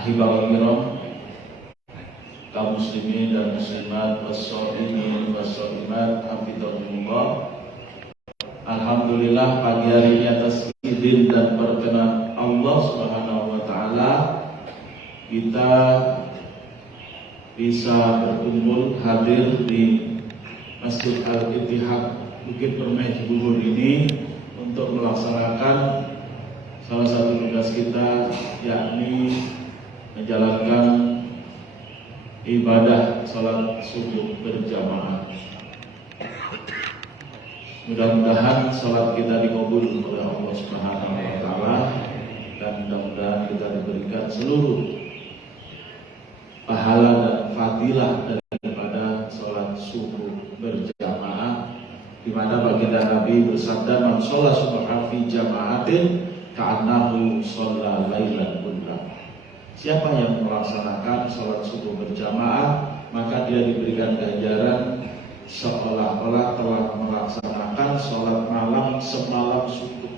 Ahibal kiram, kaum muslimin dan muslimat, wassalimin wassalimat, hafidhahumullah. Alhamdulillah pagi hari ini atas izin dan perkenan Allah Subhanahu wa taala kita bisa berkumpul hadir di Masjid Al-Ittihad Bukit Permai Cibubur ini untuk melaksanakan salah satu tugas kita, yakni menjalankan ibadah salat subuh berjamaah. Mudah-mudahan salat kita dikabul oleh Allah Subhanahu wa taala dan mudah-mudahan kita diberikan seluruh pahala dan fadilah daripada salat subuh berjamaah, di mana baginda Nabi bersabda, "Man shalla subha fi jama'atin ka'annahu shalla lailan kullah." Siapa yang melaksanakan salat subuh berjamaah, maka dia diberikan ganjaran seolah-olah telah melaksanakan salat malam semalam suntuk.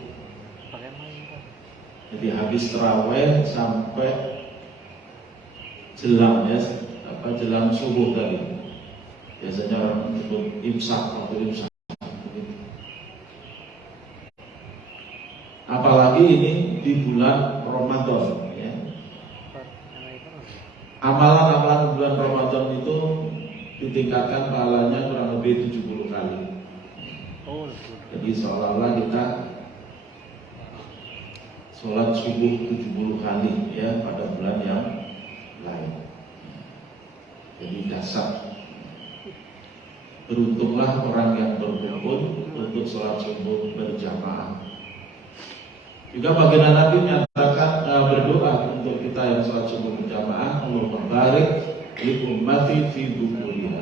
Jadi habis tarawih sampai jelang jelang subuh tadi. Biasanya orang menyebut imsak atau imsak. Apalagi ini di bulan Ramadan. Amalan-amalan bulan Ramadan itu ditingkatkan pahalanya kurang lebih 70 kali. Jadi seolah-olah kita sholat subuh 70 kali ya pada bulan yang lain. Jadi dasar. Beruntunglah orang yang berkumpul untuk sholat subuh berjamaah. Juga baginda Nabi menyatakan berdoa untuk kita yang sholat subuh berjamaah, Allahumma barik li ummati fi bukuriha.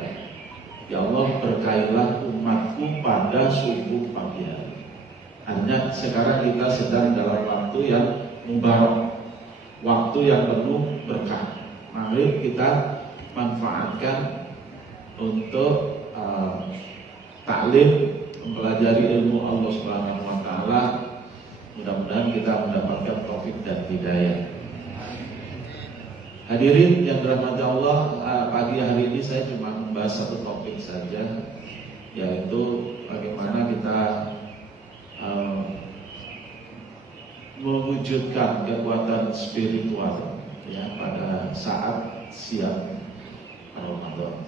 Ya Allah, berkailah umatku pada subuh pagi hari. Artinya sekarang kita sedang dalam waktu yang mubarak, waktu yang penuh berkah. Mari kita manfaatkan untuk taklim, mempelajari ilmu Allah Subhanahu wa taala. Mudah-mudahan kita mendapatkan taufik dan hidayah. Hadirin yang dirahmati Allah, pagi hari ini saya cuma membahas satu topik saja, yaitu bagaimana kita mewujudkan kekuatan spiritual ya pada saat siang Ramadan.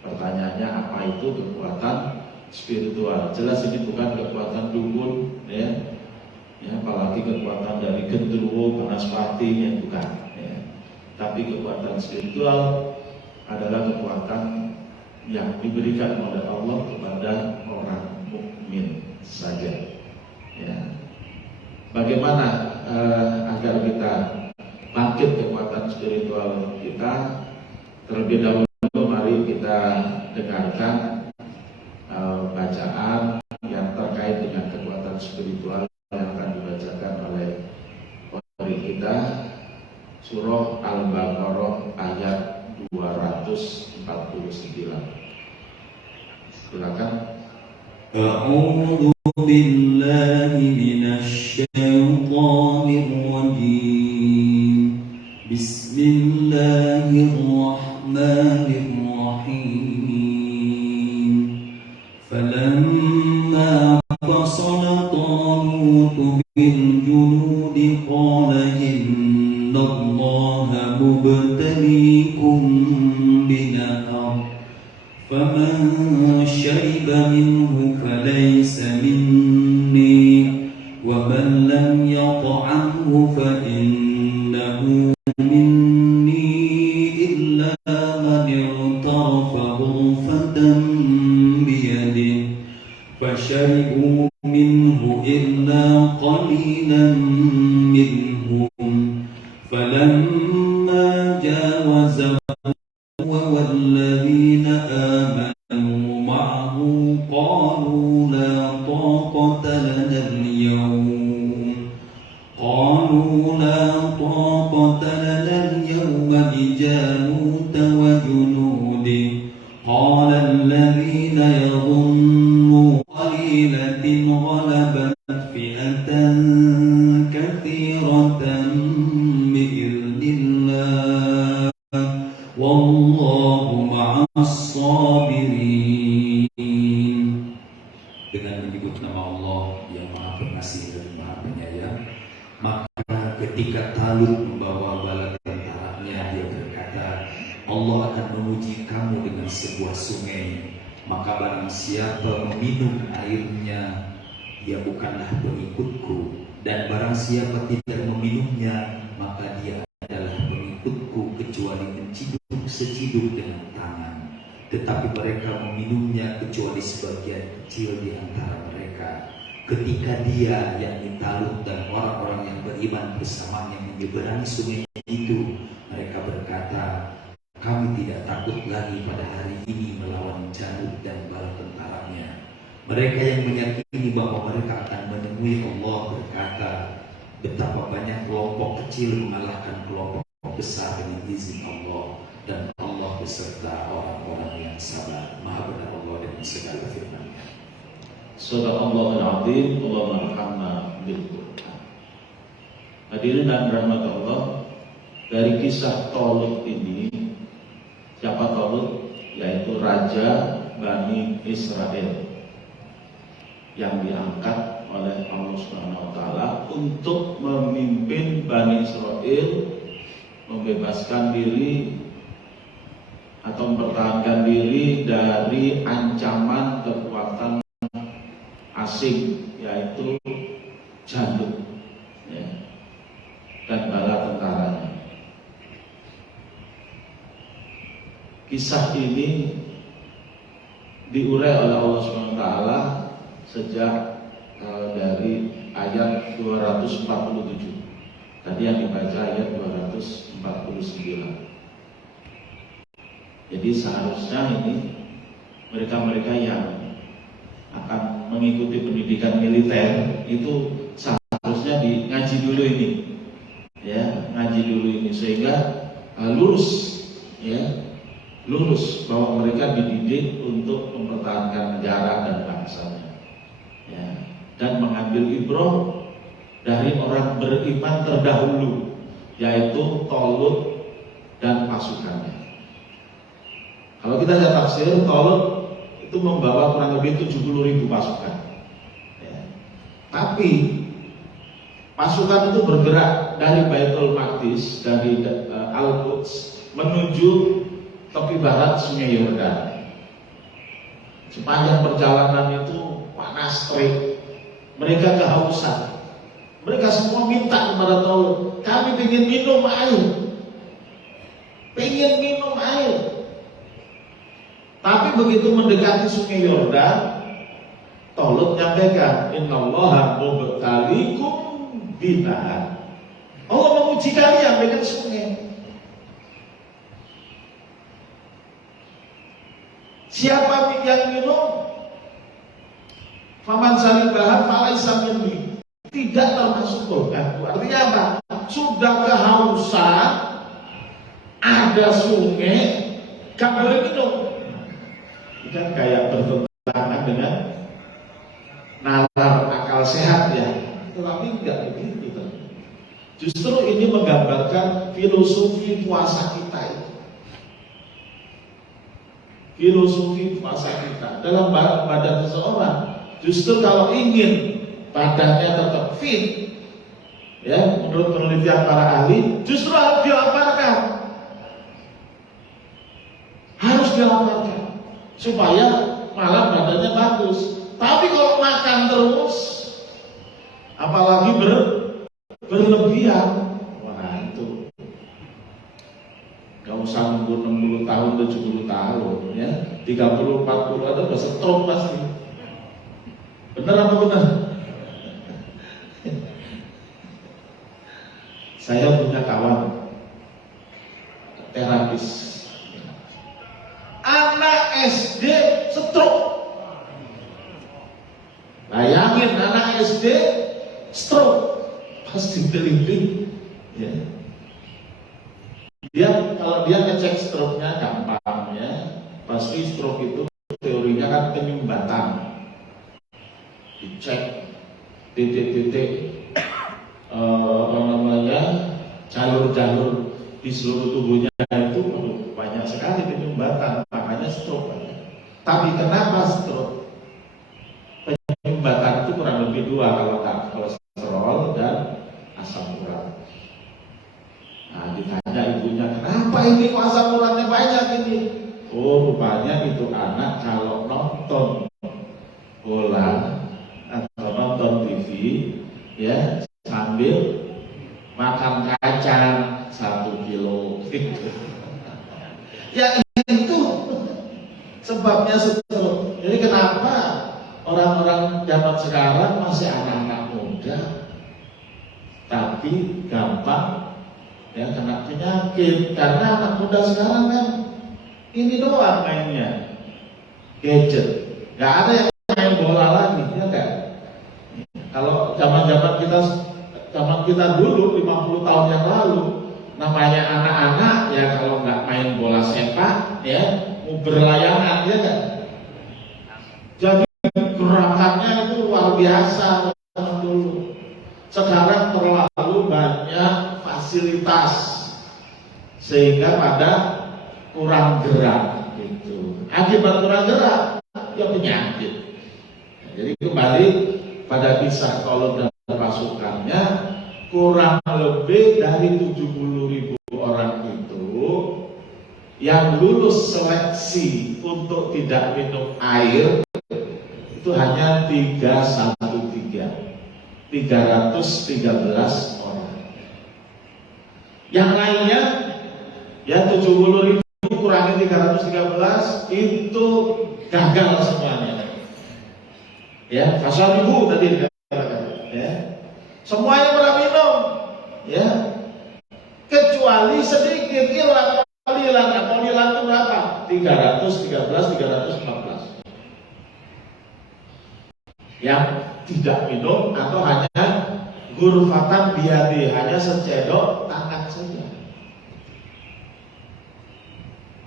Pertanyaannya, apa itu kekuatan spiritual? Jelas ini bukan kekuatan dukun ya. Apalagi kekuatan dari genderuwo, banaspati yang bukan ya. Tapi kekuatan spiritual adalah kekuatan yang diberikan oleh Allah kepada orang mukmin saja ya. Bagaimana agar kita bangkit kekuatan spiritual kita? Terlebih dahulu mari kita dengarkan bacaan yang terkait dengan kekuatan spiritual yang akan dibacakan oleh qari kita, surah Al-Baqarah ayat 249. Silakan. A'udzu billahi minasy syaithanir rajim. Bismillahirrahmanirrahim. Falamma fasala Talut bil junudi qala innallaha mubtaliikum binahar faman shariba minhu falaysa minni wa man lam yat'amhu fa innahu minni illa man i'tarafa ghurfatan biyadihi fasharibu minhu illa qalilan minhum falamma jawazahu والذين آمنوا معه قالوا لا طاقة لنا اليوم بجالوت وجنوده قال الذين يظنون قليلة غلبت فئة كثيرة بإذن الله الله والله مع الصابرين. Dengan menyebut nama Allah yang Maha Pengasih dan Maha Penyayang, maka ketika Talut membawa bala tentaranya, dia berkata, Allah akan menguji kamu dengan sebuah sungai, maka barang siapa meminum airnya, dia bukanlah pengikutku, dan barang siapa tidak meminumnya, maka dia adalah pengikutku, kecuali menciduk seciduk dengan tangan. Tetapi mereka meminumnya kecuali sebagian kecil di antara mereka. Ketika dia, yakni Talut dan orang-orang yang beriman bersamanya menyeberangi sungai itu, mereka berkata, kami tidak takut lagi pada hari ini melawan Jalut dan bala tentaranya. Mereka yang meyakini bahwa mereka akan menemui Allah berkata, betapa banyak kelompok kecil mengalahkan kelompok besar dengan izin Allah, dan Allah beserta orang-orang yang sabar. Maha benar Allah dengan segala firman-Nya. Sadaqallahul Azim. Allahumma arhamna bil Qur'an. Hadirin dan rahmat Allah, dari kisah Talut ini, siapa Talut? Yaitu Raja Bani Israel yang diangkat oleh Allah Subhanahu wa Ta'ala untuk memimpin Bani Israel membebaskan diri atau mempertahankan diri dari ancaman kekuatan asing, yaitu Jalut ya, dan bala tentaranya. Kisah ini diurai oleh Allah Subhanahu wa Ta'ala sejak dari ayat 247. Tadi yang dibaca ayat 249. Jadi seharusnya ini mereka-mereka yang akan mengikuti pendidikan militer itu seharusnya ngaji dulu ini, ya, ngaji dulu ini sehingga lulus, ya, lulus bahwa mereka dididik untuk mempertahankan negara dan bangsanya, ya, dan mengambil ibrah dari orang beriman terdahulu, yaitu Talut dan pasukannya. Kalau kita lihat tafsir, Talut itu membawa kurang lebih 70.000 pasukan. Ya. Tapi pasukan itu bergerak dari Baitul Maqdis, dari Al-Quds menuju tepi barat Sungai Yordan. Sepanjang perjalanan itu panas terik, mereka kehausan. Mereka semua minta kepada Talut, kami ingin minum air, ingin minum air. Tapi begitu mendekati Sungai Yordan, Talut nyampaikan, innallaha mubtaliikum binahar. Allah menguji kalian dengan sungai. Siapa yang minum, faman syaribaha falaisa minni, tidak termasuk golonganku. Artinya apa? Sudah kehausan, ada sungai, gak boleh minum. Kan kayak bertentangan dengan nalar akal sehat ya, tetapi enggak begitu. Justru ini menggambarkan filosofi puasa kita itu. Filosofi puasa kita dalam badan seseorang. Justru kalau ingin badannya tetap fit, ya, menurut penelitian para ahli, justru harus dilaparkan, harus dilaparkan supaya malah badannya bagus. Tapi kalau makan terus, apalagi berlebihan, wah itu gak usah nunggu 60 tahun, 70 tahun ya, 30, 40 ada udah stroke pasti. Benar apa benar? Saya punya kawan terapis, anak SD stroke. Bayangin anak SD stroke, pasti berlindung ya. Kalau dia ngecek stroke-nya gampang ya, pasti stroke itu teorinya kan penyumbatan, dicek titik-titik jalur-jalur di seluruh tubuhnya itu banyak sekali penyumbatan, makanya stroke. Tapi kenapa stroke? Penyumbatan itu kurang lebih dua, kalau kolesterol dan asam urat. Nah, ditanya ibunya, kenapa ini kok asam uratnya banyak ini? Oh, rupanya itu anak kalau nonton bola atau nonton TV ya sambil makan kacang 1 kilo gitu. Ya itu sebabnya stroke. Jadi kenapa orang-orang zaman sekarang masih anak-anak muda tapi gampang ya kena penyakit, karena anak muda sekarang kan ini doang mainnya, gadget, nggak ada yang main bola lagi, ya kan? Kalau zaman kita dulu 50 tahun yang lalu, namanya anak-anak ya kalau nggak main bola sepak ya mau berlayangan, ya kan? Jadi gerakannya itu luar biasa dulu. Sekarang terlalu banyak fasilitas sehingga pada kurang gerak gitu. Akibat kurang gerak ya penyakit. Jadi kembali pada kisah Tolong dan pasukannya, kurang lebih dari 70.000 orang itu yang lulus seleksi untuk tidak minum air itu hanya 313 orang. Yang lainnya ya 70.000 kurangi 313 itu gagal semuanya. Ya, pasal ibu tadi dikatakan, ya. Semuanya pernah minum, ya. Kecuali sedikit hilang kolilan. Nah, kolilan itu berapa? 313, 314. Yang tidak minum atau hanya ghurfatan biyadi, hanya secedok tangan saja.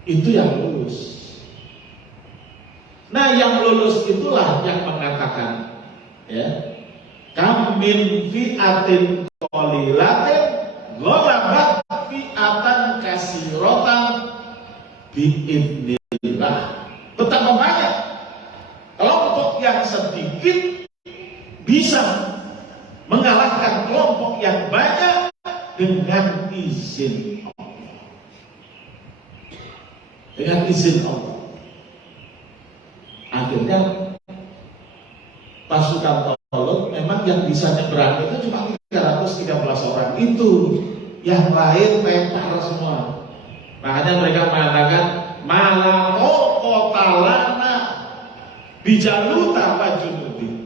Itu yang lulus. Nah, yang lulus itulah yang mengatakan, ya, kam min fi'atin qalilatin ghalabat fi'atan kasiratan biidznillah. Betapa banyak kelompok yang sedikit bisa mengalahkan kelompok yang banyak dengan izin Allah. Dengan izin Allah. Akhirnya pasukan Tolut memang yang bisa nyebrang itu cuma 313 orang itu, yang lain tepar semua. Makanya mereka mengatakan malako kotalana bijaluta wajunudi.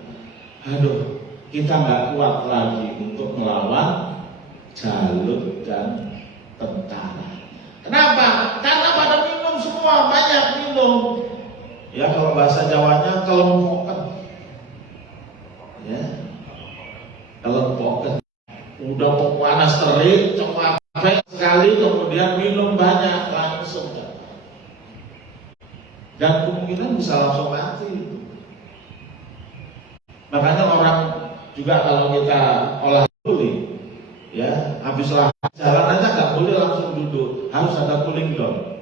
Aduh, kita nggak kuat lagi untuk melawan Jalut dan tentara. Kenapa? Karena pada minum semua, banyak minum. Ya kalau bahasa Jawanya kelempokan, ya kelempokan. Udah panas terik, cuma sekali kemudian minum banyak langsung, dan kemungkinan bisa langsung mati. Makanya orang juga kalau kita olah tuli, ya habis jalan aja nggak boleh langsung duduk, harus ada cooling down.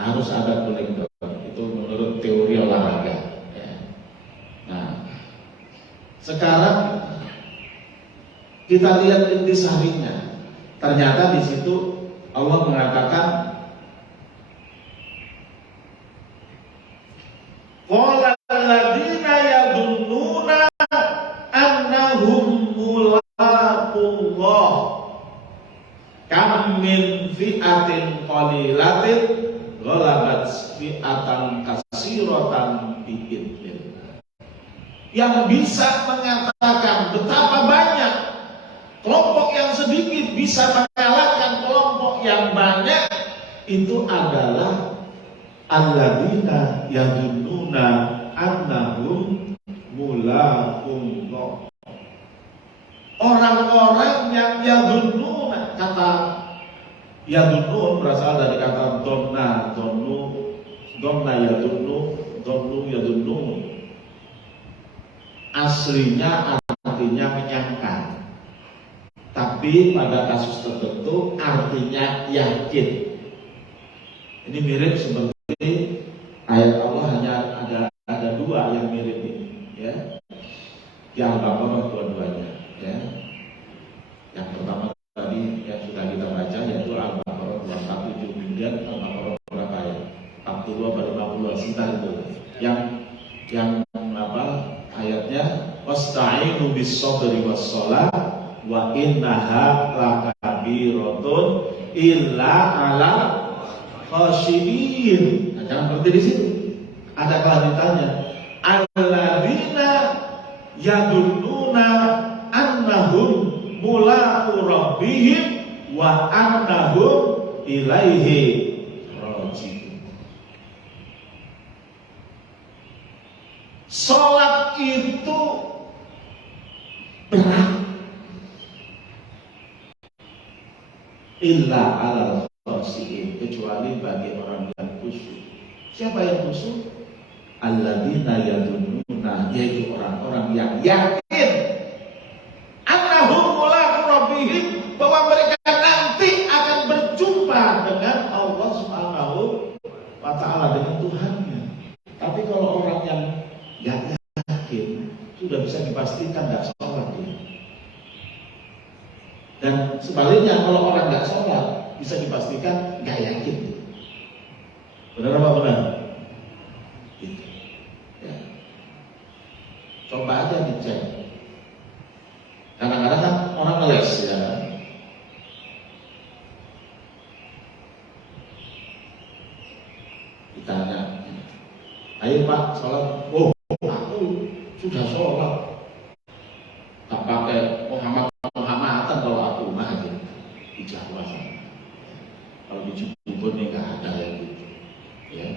Harus ada cooling down. Itu menurut teori olahraga. Ya. Nah, sekarang kita lihat intisarinya. Ternyata di situ Allah mengatakan, qala alladziina yadhunnuna annahum mulaqullah kam min fi'atin qalilatin ghalabat fi'atan kasiratan biidznillah. Yang bisa mengatakan betapa banyak kelompok yang sedikit bisa mengalahkan kelompok yang banyak itu adalah alladzina yadhunnuna annahum mulaqullah. Orang-orang yang yadhunnuna, kata yadhunnun berasal dari kata donna, donna yadhunnun. Aslinya artinya menyangka. tapi pada kasus tertentu artinya yakin. Ini mirip seperti ayat Allah, hanya ada dua yang mirip ini, ya. Di Al-Baqarah dua-duanya, ya. Yang pertama tadi yang sudah kita baca yaitu Al-Baqarah 247, kemudian Al-Baqarah berapa ya? 42 atau 50 sekitar itu. Yang apa ayatnya? Wasta'inu bis-sabri was-shalah wa innaha lakabiratun illa 'alal khashiyin. Nah, jangan berhenti di situ. Ada kelanjutannya. Alladzina yadunnuna annahum mulaqu rabbihim wa annahum ilaihi raji'un. Salat itu berat. Illa 'alal khashiyin, kecuali bagi orang yang khusyuk. Siapa yang khusyuk? Alladzina yadunnuna, yaitu orang-orang yang yakin annahum mulaqu rabbihim, bahwa mereka nanti akan berjumpa dengan Allah Subhanahu wa taala, dengan Tuhannya. Tapi kalau orang yang gak yakin, sudah bisa dipastikan gak sholat ya. Dan sebaliknya kalau orang gak sholat, bisa dipastikan gak yakin. Benar apa benar? Gitu. Ya. Coba aja dicek. Kadang-kadang kan orang ngeles ya. Ditanya, ayo Pak sholat. Oh, aku sudah sholat. Tak pakai Muhammadatan kalau aku mah aja di Jawa sana. Kalau di Jepun nih nggak ada yang gitu, ya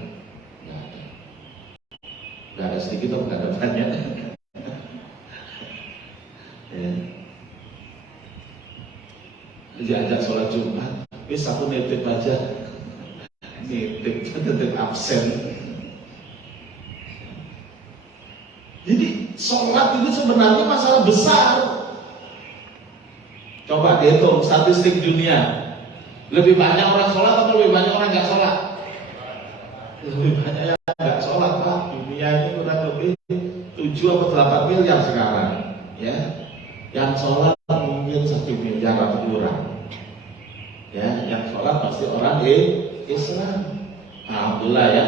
nggak ada. Nggak ada sedikit atau nggak ada banyak. Ya. Diajak sholat Jumat, wis aku nitip aja, nitip absen. Jadi sholat itu sebenarnya masalah besar. Coba dihitung statistik dunia, lebih banyak orang sholat atau lebih banyak orang nggak sholat? Lebih banyak yang nggak sholat Pak. Dunia ini kurang lebih 7 atau 8 miliar sekarang, ya. Yang sholat mungkin 1 miliar atau kurang, ya. Yang sholat pasti orang Islam. Alhamdulillah ya.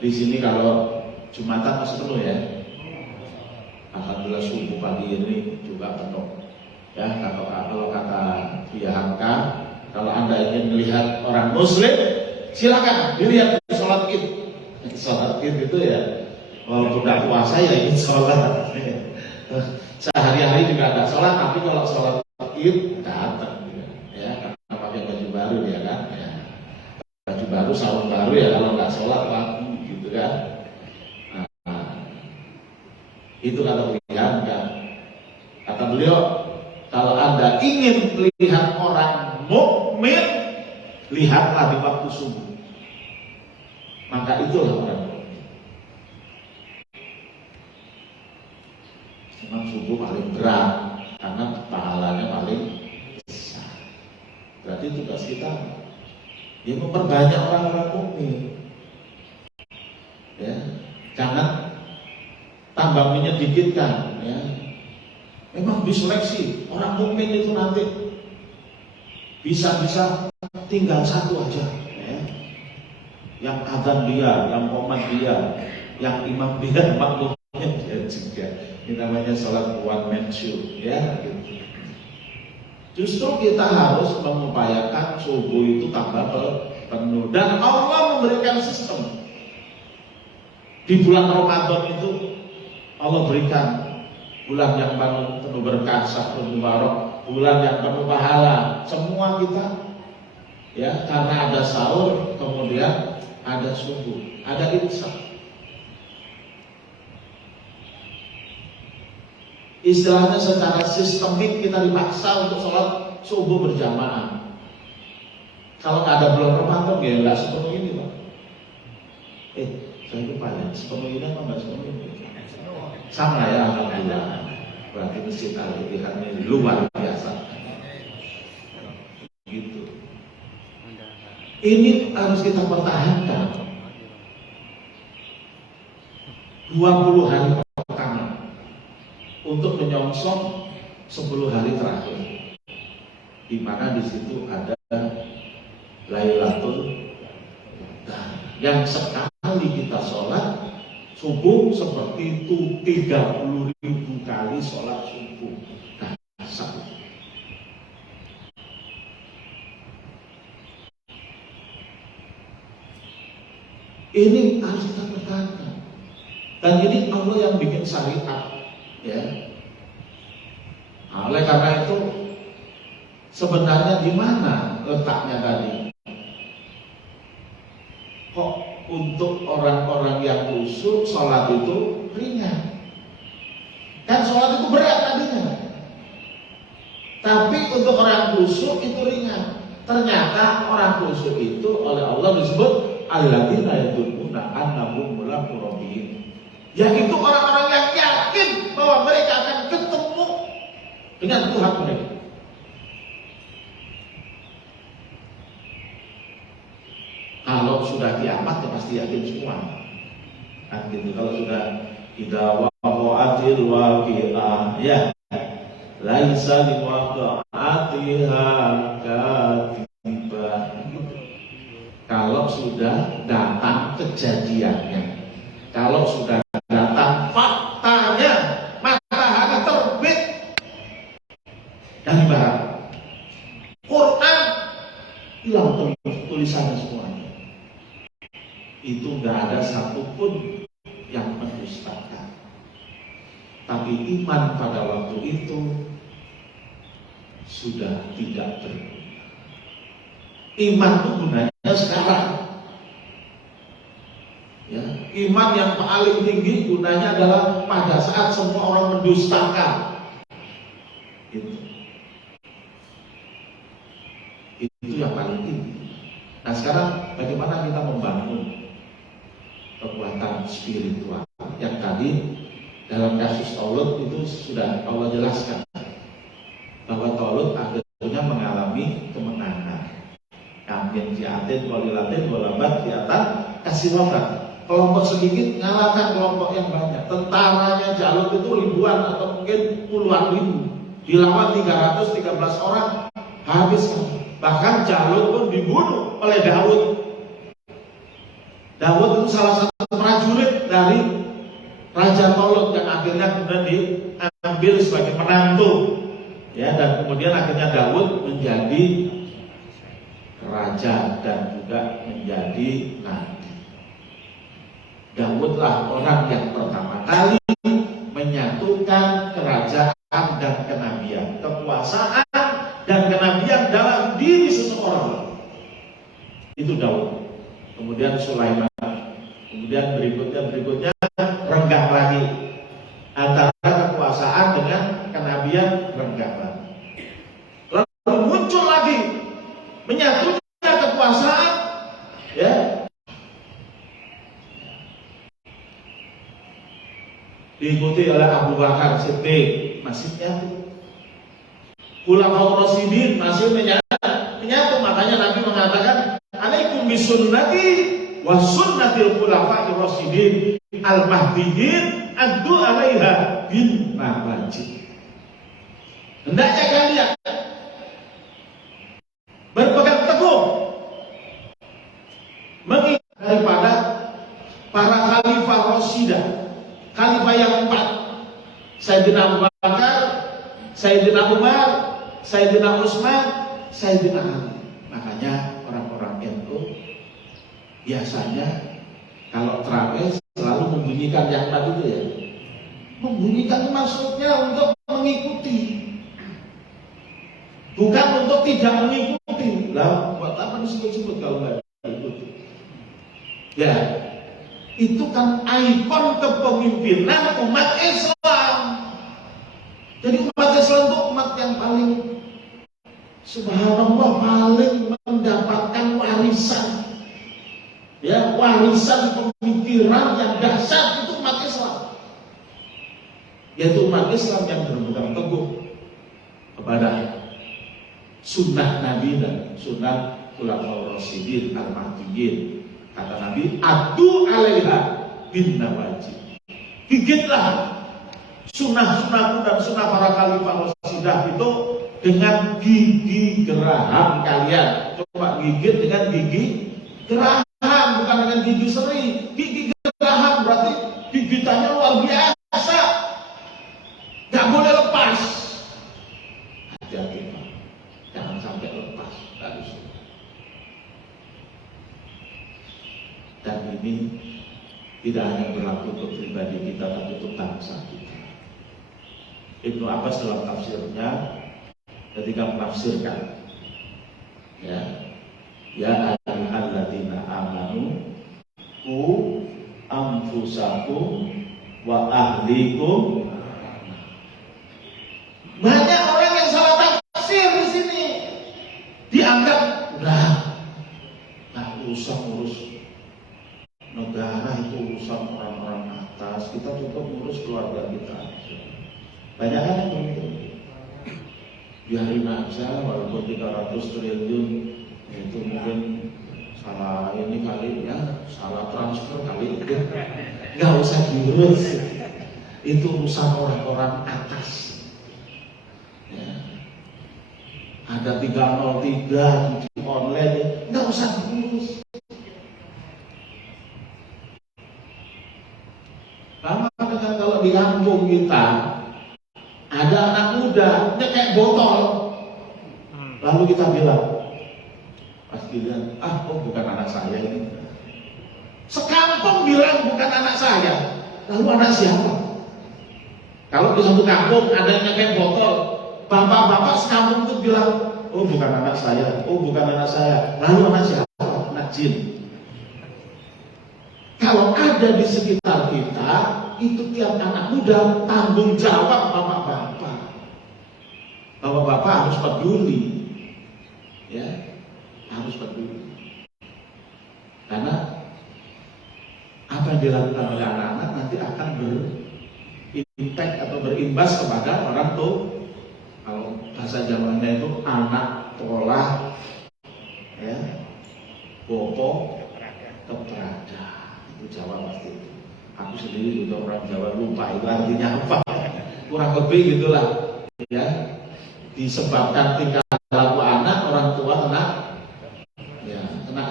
Di sini kalau Jumatan masih penuh ya. Alhamdulillah subuh pagi ini juga penuh. Ya, kalau kata Via Hamka, kalau Anda ingin melihat orang Muslim, silakan dilihat di sholat Id. Sholat Id itu ya, walaupun tidak puasa ya ingin sholat. Sehari-hari juga ada sholat, tapi kalau sholat Id datang, ya, karena pakai baju baru ya kan, ya. Baju baru, sarung baru ya, kalau nggak sholat laku gitu kan. Itu kata beliau kan. Kata beliau, kalau Anda ingin melihat orang mukmin, lihatlah di waktu subuh. Maka itulah orang mukmin. Memang subuh paling berat karena pahalanya paling besar. Berarti tugas kita ya memperbanyak orang-orang mukmin. Ya, jangan tambah menyedikitkan, ya. Memang diseleksi orang mukmin itu nanti bisa tinggal satu aja, ya. Yang adzan dia, yang qomat dia, yang imam dia, makmumnya dia juga. Ini namanya sholat one man show, ya. Justru kita harus mengupayakan subuh itu tambah penuh, dan Allah memberikan sistem. Di bulan Ramadan itu Allah berikan bulan yang penuh berkah, syahrul mubarak, bulan yang penuh pahala. Semua kita, ya, karena ada sahur, kemudian ada subuh, ada imsak. Istilahnya secara sistemik kita dipaksa untuk sholat subuh berjamaah. Kalau nggak ada bulan Ramadan ya nggak sepenuh ini Pak. Saya lupa ya, sepenuh ini apa nggak sepenuh ini? Sama ya, alhamdulillah. Berarti masjid Al-Ittihad ini luar biasa. Ini harus kita pertahankan 20 hari pertama untuk menyongsong 10 hari terakhir, di mana di situ ada Lailatul Qadar yang sekali kita sholat subuh seperti itu 30.000 kali sholat subuh. Dahsyat. Ini harus kita pertahankan. Dan ini Allah yang bikin syariat, ya. Nah, oleh karena itu sebenarnya di mana letaknya tadi? Kok untuk orang-orang yang khusyuk sholat itu ringan? Kan sholat itu berat tadinya. Tapi untuk orang khusyuk itu ringan. Ternyata orang khusyuk itu oleh Allah disebut alladzina yadhunnuna annahum mulaqu rabbihim, yaitu orang-orang yang yakin bahwa mereka akan ketemu dengan Tuhan mereka. Kalau sudah kiamat ya pasti yakin semua. Kan gitu. Kalau sudah idza waqa'atil waqi'ah, ya laisa liwaqa'atiha katibah. Kalau sudah datang kejadiannya, kalau sudah datang faktanya, matahari terbit dari barat, Quran hilang tulisannya semuanya. Itu nggak ada satupun yang mendustakan. Tapi iman pada waktu itu sudah tidak berguna. Iman itu gunanya sekarang. Ya, iman yang paling tinggi gunanya adalah pada saat semua orang mendustakan. Itu yang paling tinggi. Nah sekarang bagaimana kita membangun kekuatan spiritual yang tadi dalam kasus Talut itu sudah Allah jelaskan bahwa Talut akhirnya mengalami kemenangan. Kampian fiatin walilatin walabat fiatan kasih wabat. Kelompok sedikit ngalahkan kelompok yang banyak. Tentaranya Jalut itu ribuan atau mungkin puluhan ribu, dilawan 313 orang, habis. Bahkan Jalut pun dibunuh oleh Daud. Daud itu salah satu prajurit dari Raja Talut yang akhirnya kemudian diambil sebagai menantu. Ya, dan kemudian akhirnya Daud menjadi raja dan juga menjadi nabi. Daudlah orang yang pertama kali menyatukan kerajaan dan kenabian, kekuasaan dan kenabian dalam diri seseorang. Itu Daud. Kemudian Sulaiman. Kemudian berikutnya renggang lagi. Antara kekuasaan dengan kenabian renggang lagi. Lalu muncul lagi menyatukan kekuasaan, ya. Diikuti oleh Abu Bakar Siddiq, masih nyatu. Khulafaur Rasyidin masih menyatu. Makanya Nabi mengatakan, "Alaikum bisunnati wa sunnatil khulafa'ir rasyidin al-mahdiyyin addu 'alaiha bin nawajib." Hendaknya kalian berpegang teguh mengingat daripada para khalifah Rasyidah, khalifah yang 4, Sayyidina Abu Bakar, Sayyidina Umar, Sayyidina Utsman, Sayyidina Ali. Makanya orang-orang NU biasanya kalau terawih selalu membunyikan yang tadi itu ya. Membunyikan maksudnya untuk mengikuti, bukan untuk tidak mengikuti. Lah, buat apa disebut-sebut kalau nggak ikuti? Ya, itu kan ikon kepemimpinan umat Islam. Jadi umat Islam itu umat yang paling, subhanallah, paling mendapatkan warisan. Ya, warisan pemikiran yang dahsyat itu umat Islam. Yaitu umat Islam yang berpegang teguh kepada sunnah Nabi dan sunnah Khulafaur Rasyidin Al-Mahdiyyin. Kata Nabi, adu alaiha bin nawajib. Gigitlah sunnah-sunnahku dan sunnah para khalifah Rasyidah itu dengan gigi geraham kalian. Coba gigit dengan gigi geraham, bukan dengan gigi seri. Gigi geraham berarti gigitannya luar biasa, nggak boleh lepas. Hati-hati Pak, jangan sampai lepas. Harus. Dan ini tidak hanya berlaku untuk pribadi kita, tapi untuk bangsa kita. Ibnu Abbas dalam tafsirnya ketika menafsirkan, ya ayyuhalladzina amanu qu anfusakum wa ahlikum. Banyak orang yang salah tafsir di sini, dianggap nggak usah ngurus negara, itu urusan orang-orang atas, kita cukup ngurus keluarga kita. Banyak kan yang begitu, biarin aja walaupun 300 triliun itu mungkin salah ini kali ya, salah transfer kali, nggak usah diurus, itu urusan orang-orang atas. Ya. Ada 303 cuci online, nggak usah diurus. Sama dengan kalau di kampung kita ada anak muda nyekek botol, lalu kita bilang, pas dilihat, bukan anak saya ini. Sekampung bilang bukan anak saya, lalu anak siapa? Kalau di satu kampung ada yang nyekek botol, bapak-bapak sekampung itu bilang, bukan anak saya, bukan anak saya, lalu anak siapa? Anak jin. Kalau ada di sekitar kita, itu tiap anak muda tanggung jawab bapak-bapak. Bapak-bapak harus peduli, ya, harus peduli. Karena apa yang dilakukan oleh anak-anak nanti akan berimpact atau berimbas kepada orang tua. Kalau bahasa Jawanya itu anak pola, ya, bopo keberada. Jawa pasti. Aku sendiri juga orang Jawa, lupa itu artinya apa. Kurang lebih gitulah, ya. Disebabkan tingkah laku anak, orang tua kena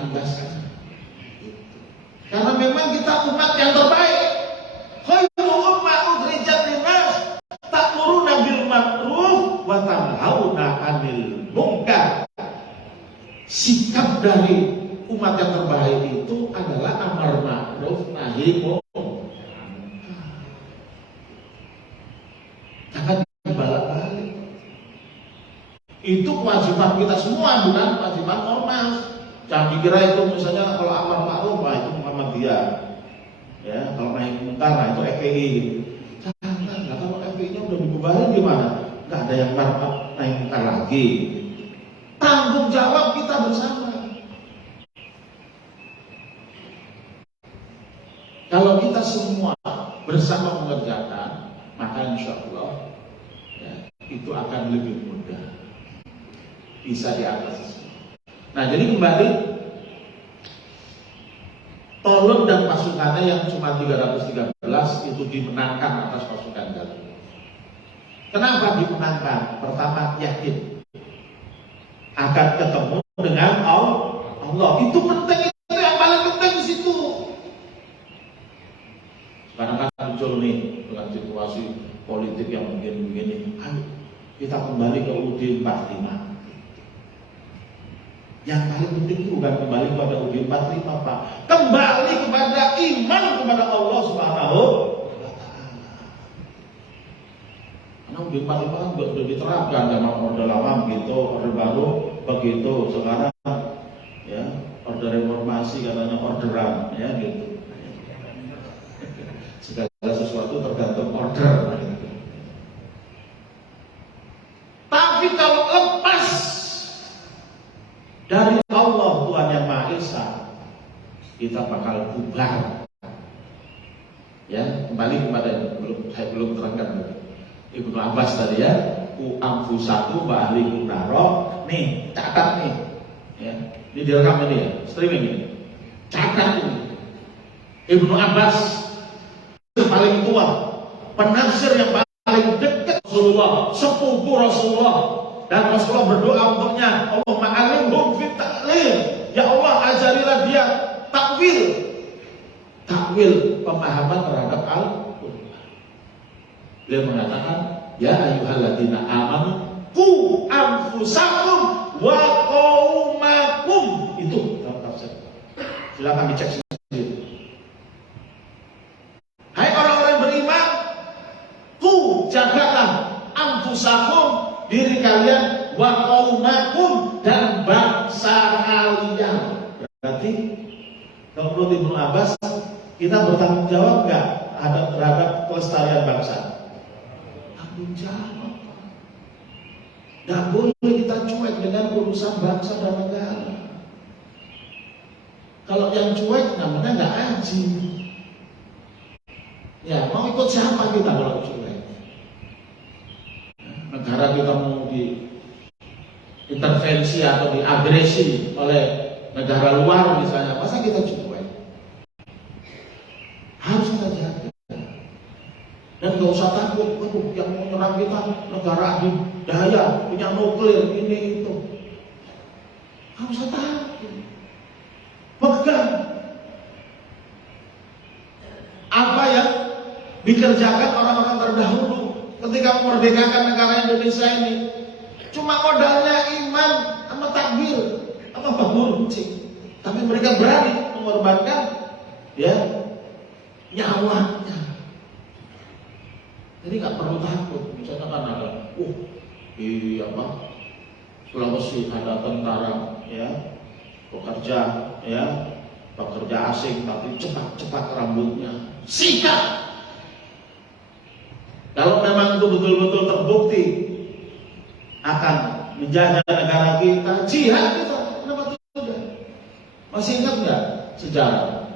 imbasnya. Karena memang kita umat yang terbaik. Khairu ummah ukhrijat linnas ta'muruna bil ma'ruf wa tanhauna 'anil munkar. Sikap dari umat yang terbaik itu adalah amar ma'ruf nahi munkar. Jangan dibalik-balik. Itu kewajiban kita semua, bukan kewajiban ormas. Jangan dikira itu misalnya kalau amar ma'ruf itu Muhammadiyah. Ya, kalau nahi munkar itu FPI. Jangan, kalau FPI-nya udah dibubarin gimana? Enggak ada yang nahi munkar lagi. Tanggung jawab kita bersama. Kalau kita semua bersama mengerjakan, maka insya Allah itu akan lebih mudah, bisa diatasi. Nah, jadi kembali, Tolut dan pasukannya yang cuma 313 itu dimenangkan atas pasukan Jalut. Kenapa dimenangkan? Pertama, yakin akan ketemu dengan Allah. Itu penting, itu yang paling penting di situ. Sekarang kan muncul nih dengan situasi politik yang begini-begini. Ayo kita kembali ke UUD 45. Yang paling penting itu bukan kembali kepada UUD 45, Pak. Kembali kepada iman kepada Allah Subhanahu wa Ta'ala. Karena UUD 45 kan sudah diterapkan zaman Orde Lama begitu, Orde Baru begitu. Sekarang ya Orde Reformasi katanya orderan, ya gitu. Segala sesuatu tergantung order. Tapi kalau lepas dari Allah Tuhan yang Maha Esa, kita bakal bubar. Ya, kembali kepada saya belum terangkan Ibnu Abbas tadi ya, ku anfusakum wa ahlikum naro. nih, catat nih. Ya, ini direkam ini ya, streaming ini. Catat ini. Ibnu Abbas yang paling tua, penafsir yang paling dekat Rasulullah, sepupu Rasulullah, dan Rasulullah berdoa untuknya, Allahumma alimhum fit ta'lim, ya Allah ajarilah dia takwil pemahaman terhadap Al-Quran. Dia mengatakan, ya ayyuhalladzina amanu qu anfusakum wa qaumakum. Itu dalam tafsir. Silakan dicek sendiri. Hai orang-orang beriman, jagalah anfusakum, diri kalian, wa qaumakum, dan bangsa kalian. Berarti kalau menurut Ibnu Abbas, kita bertanggung jawab nggak terhadap kelestarian bangsa? Tanggung jawab. Nggak boleh kita cuek dengan urusan bangsa dan negara. Kalau yang cuek namanya nggak aji. Ya, mau ikut siapa kita kalau cuek? Negara kita mau diintervensi atau diagresi oleh negara luar misalnya, masa kita cuek? Harus kita jaga. Dan gak usah takut, waduh yang mau nyerang kita negara adidaya, punya nuklir, ini itu. Gak usah takut. Pegang apa yang dikerjakan orang-orang terdahulu ketika memerdekakan negara Indonesia ini. Cuma modalnya iman sama takbir, sama bahurucing. Tapi mereka berani mengorbankan ya nyawanya. Jadi nggak perlu takut. Misalnya kan ada, di Sulawesi ada tentara ya pekerja asing tapi cepat rambutnya, sikat. Kalau memang itu betul-betul terbukti akan menjajah negara kita, jihad kita, kenapa tidak? Masih ingat nggak sejarah?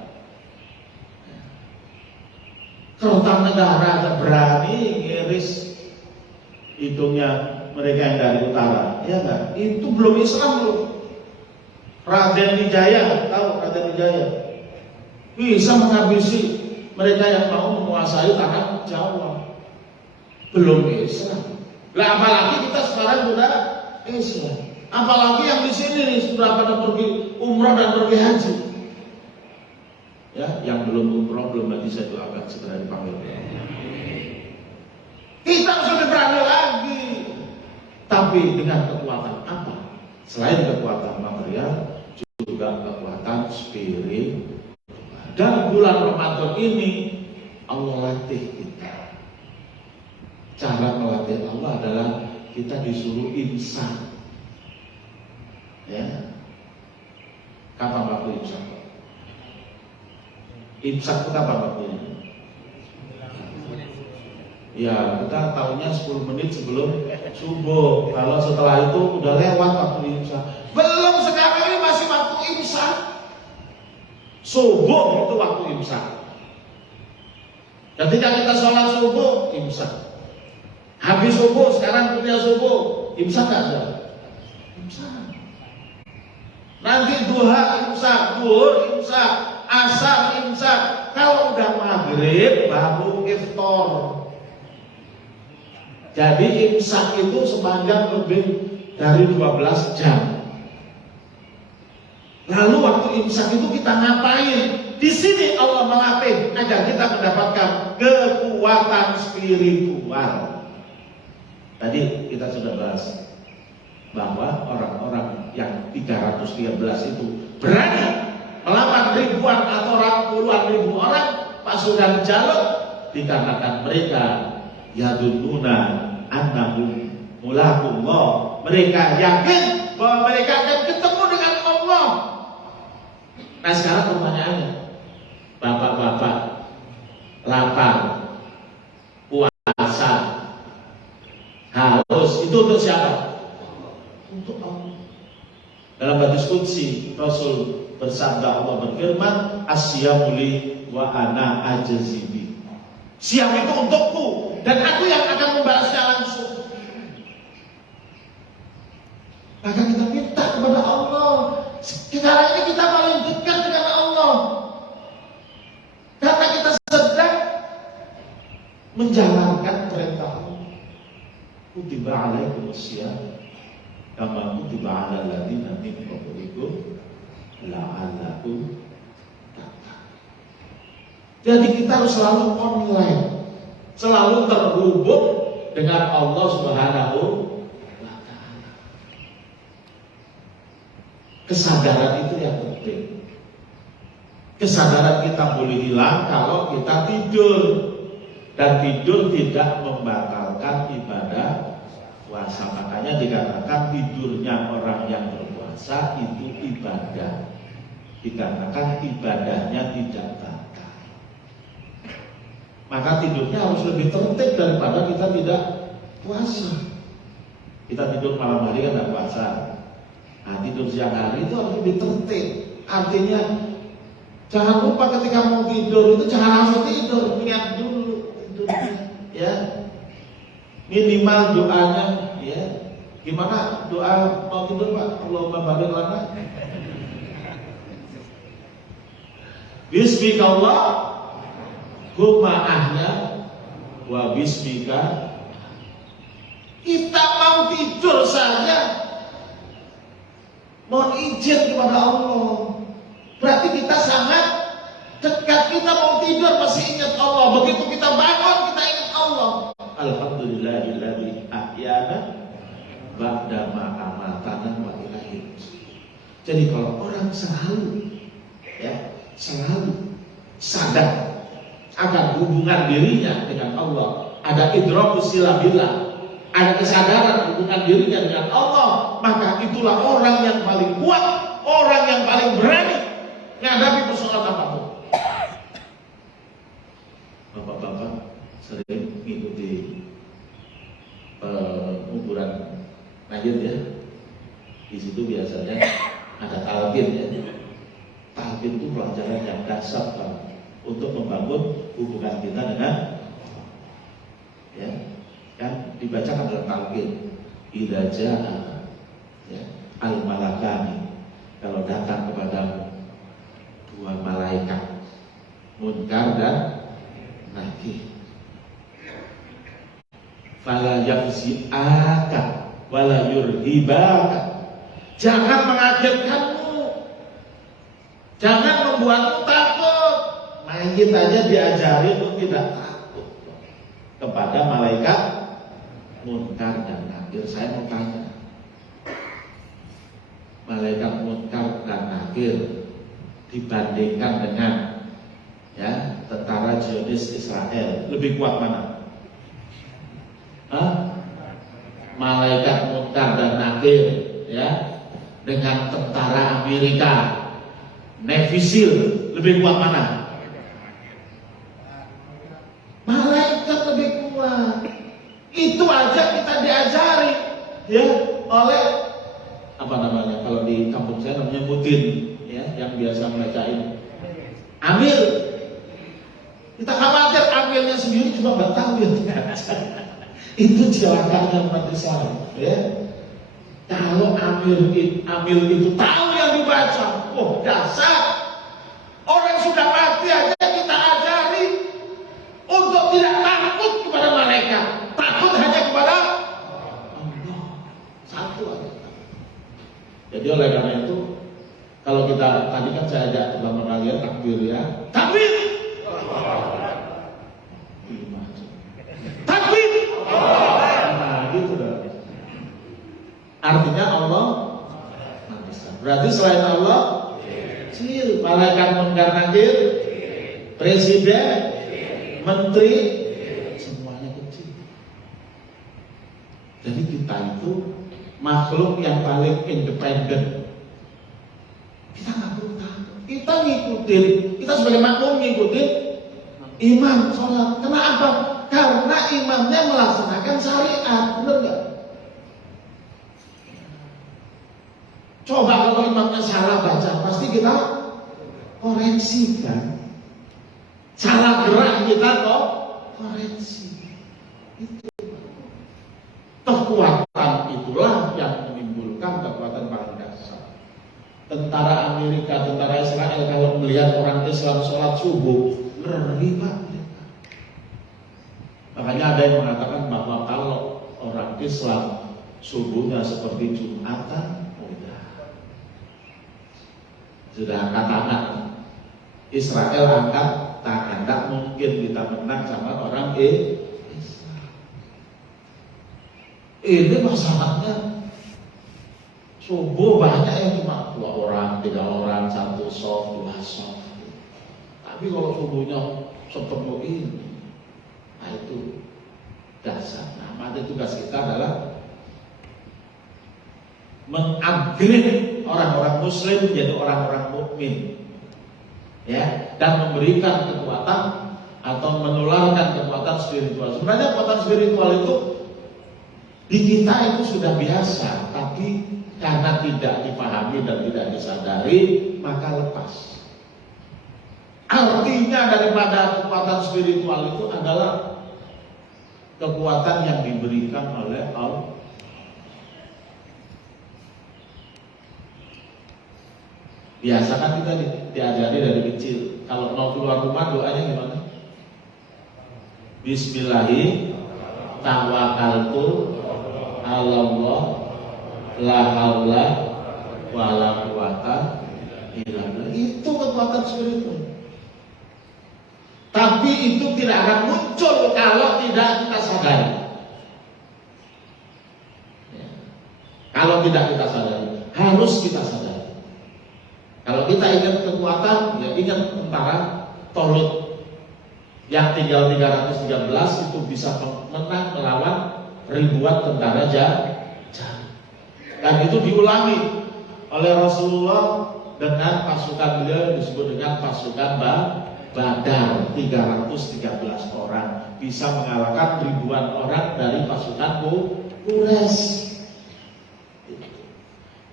Kerutan negara aja berani ngiris hidungnya mereka yang dari utara, ya nggak? Itu belum Islam loh. Raden Wijaya, tahu Raden Wijaya? Bisa menghabisi mereka yang mau menguasai tanah Jawa. Belum Islam. Lah apalagi kita sekarang sudah Islam. Apalagi yang di sini nih sudah pada pergi umrah dan pergi haji. Ya, yang belum umroh belum lagi saya doakan segera dipanggil. Kita sudah berani lagi. Tapi dengan kekuatan apa? Selain kekuatan material, juga kekuatan spirit. Dan bulan Ramadan ini Allah latih kita. Cara melatih Allah adalah kita disuruh imsak. Ya. Kapan waktu imsak? Imsak itu kapan waktunya? Ya, kita tahunya 10 menit sebelum subuh. Kalau setelah itu udah lewat waktu imsak. Belum, sekarang ini masih waktu imsak. Subuh itu waktu imsak. Ketika kita sholat subuh, imsak. Habis subuh, sekarang punya subuh, imsak nggak ada? Imsak. Nanti duha imsak, zuhur imsak, asar imsak. Kalau udah maghrib baru iftar. Jadi imsak itu sepanjang lebih dari 12 jam. Lalu waktu imsak itu kita ngapain? Di sini Allah melatih agar kita mendapatkan kekuatan spiritual. Tadi kita sudah bahas bahwa orang-orang yang 313 itu berani melawan ribuan atau puluhan ribu orang pasukan Jalut dikarenakan mereka yadununa annahum mulaqullah. Mereka yakin bahwa mereka akan ketemu dengan Allah. Nah sekarang pertanyaannya, bapak-bapak lapar, puasa, haus, itu untuk siapa? Untuk Allah. Dalam hadis qudsi Rasul bersabda, Allah berfirman, asyamu li wa ana ajzibi. Siam itu untukku dan aku yang akan membalasnya langsung. Maka Sekarang ini kita paling dekat dengan Allah karena kita sedang menjalankan perintah Allah. Kutiba alaikumusiyam kama kutiba alal ladzina min qablikum la'allakum tattaqun. Jadi kita harus selalu online, selalu terhubung dengan Allah Subhanahu wa taala. Kesadaran itu yang penting. Kesadaran kita boleh hilang kalau kita tidur, dan tidur tidak membatalkan ibadah puasa. Makanya dikatakan tidurnya orang yang berpuasa itu ibadah, dikarenakan ibadahnya tidak batal. Maka tidurnya harus lebih tertib daripada kita tidak puasa. Kita tidur malam hari kan tidak puasa. Nah, tidur siang hari itu harus lebih tertib. Artinya jangan lupa ketika mau tidur itu jangan langsung tidur, ingat dulu tidurnya, ya. Minimal doanya, ya. Gimana doa mau tidur Pak? Allahumma barik lana. Bismika Allah, huma'ahnya, wa bismika. Kita mau tidur saja mohon izin kepada Allah. Berarti kita sangat dekat. Kita mau tidur masih ingat Allah. Begitu kita bangun kita ingat Allah. Alhamdulillahilladzi ahyana ba'da ma amatana wa ilaihi. Jadi kalau orang selalu sadar akan hubungan dirinya dengan Allah, ada idrakus silabillah, ada kesadaran hubungan dirinya dengan Allah, maka itulah orang yang paling kuat, orang yang paling berani menghadapi persoalan apapun. Bapak-bapak sering mengikuti penguburan mayit ya. Di situ biasanya ada talqin ya. Talqin itu pelajaran yang dasar untuk membangun hubungan kita dengan ya. Kan dibacakan dalam talqin idza jaa ya al-malakani, kalau datang kepadamu dua malaikat munkar dan nakir, fala yafzi'aka wala yurhibaka, jangan mengagetkanmu, jangan membuatmu takut. Mayit aja diajari untuk tidak takut kepada malaikat munkar dan nakir. Saya mau tanya, malaikat munkar dan nakir dibandingkan dengan ya tentara Zionis Israel, lebih kuat mana? Malaikat munkar dan nakir ya dengan tentara Amerika Navy SEAL, lebih kuat mana? Malaikat lebih kuat. Itu aja kita diajari ya oleh apa namanya, kalau di kampung saya namanya Mutin ya, yang biasa membacain Amir. Kita khawatir Amirnya sendiri cuma bertahun itu celakanya umat Islam ya. Kalau Amir itu tahu yang dibaca, oh dasar orang sudah mati aja kita ajari untuk tidak takut kepada malaikat, takut hanya kepada Allah. Satu aja. Jadi oleh karena itu, kalau kita tadi kan saya ajak dalam kalian takbir ya, takbir, takbir, nah gitu dah. Artinya Allah besar. Berarti selain Allah, kecil. Malaikat munkar nakir, presiden, menteri, semuanya kecil. Jadi kita itu makhluk yang paling independen. Kita nggak perlu takut. Kita ngikutin. Kita sebagai makmum ngikutin imam sholat. Kenapa? Karena imamnya melaksanakan syariat, benar nggak? Coba kalau imamnya salah baca, pasti kita koreksi kan. Salah gerak kita kok koreksi. Itu kekuatan itulah yang menimbulkan kekuatan paling dasar. tentara Amerika, tentara Israel kalau melihat orang Islam sholat subuh, ngeri Pak. Makanya ada yang mengatakan bahwa kalau orang Islam subuhnya seperti Jumatan, sudah angkat tangan. Israel angkat tangan, tidak mungkin kita menang sama orang Islam. Ini masalahnya subuh banyak yang cuma 2 orang, 3 orang, 1 soft, 2 soft. Tapi kalau subuhnya sepenuh ini, nah itu dasar. Nah, maka tugas kita adalah mengupgrade orang-orang Muslim menjadi orang-orang mukmin, ya, dan memberikan kekuatan atau menularkan kekuatan spiritual. Sebenarnya kekuatan spiritual itu di kita itu sudah biasa, tapi karena tidak dipahami dan tidak disadari, maka lepas. Artinya daripada kekuatan spiritual itu adalah kekuatan yang diberikan oleh Allah. Biasa kan kita diajari dari kecil, kalau mau keluar rumah doanya gimana? Bismillahirrahmanirrahim, tawakkaltu 'alallah, la haula wala quwata illa billah. Itu kekuatan spiritual. Tapi itu tidak akan muncul kalau tidak kita sadari. Ya. Kalau tidak kita sadari, harus kita sadari. Kalau kita ingat kekuatan, ya ingat tentara Tolut yang tinggal 313 itu bisa menang melawan ribuan tentara Jahat. Dan itu diulangi oleh Rasulullah dengan pasukan beliau disebut dengan pasukan Badar, 313 orang bisa mengalahkan ribuan orang dari pasukan Quraisy.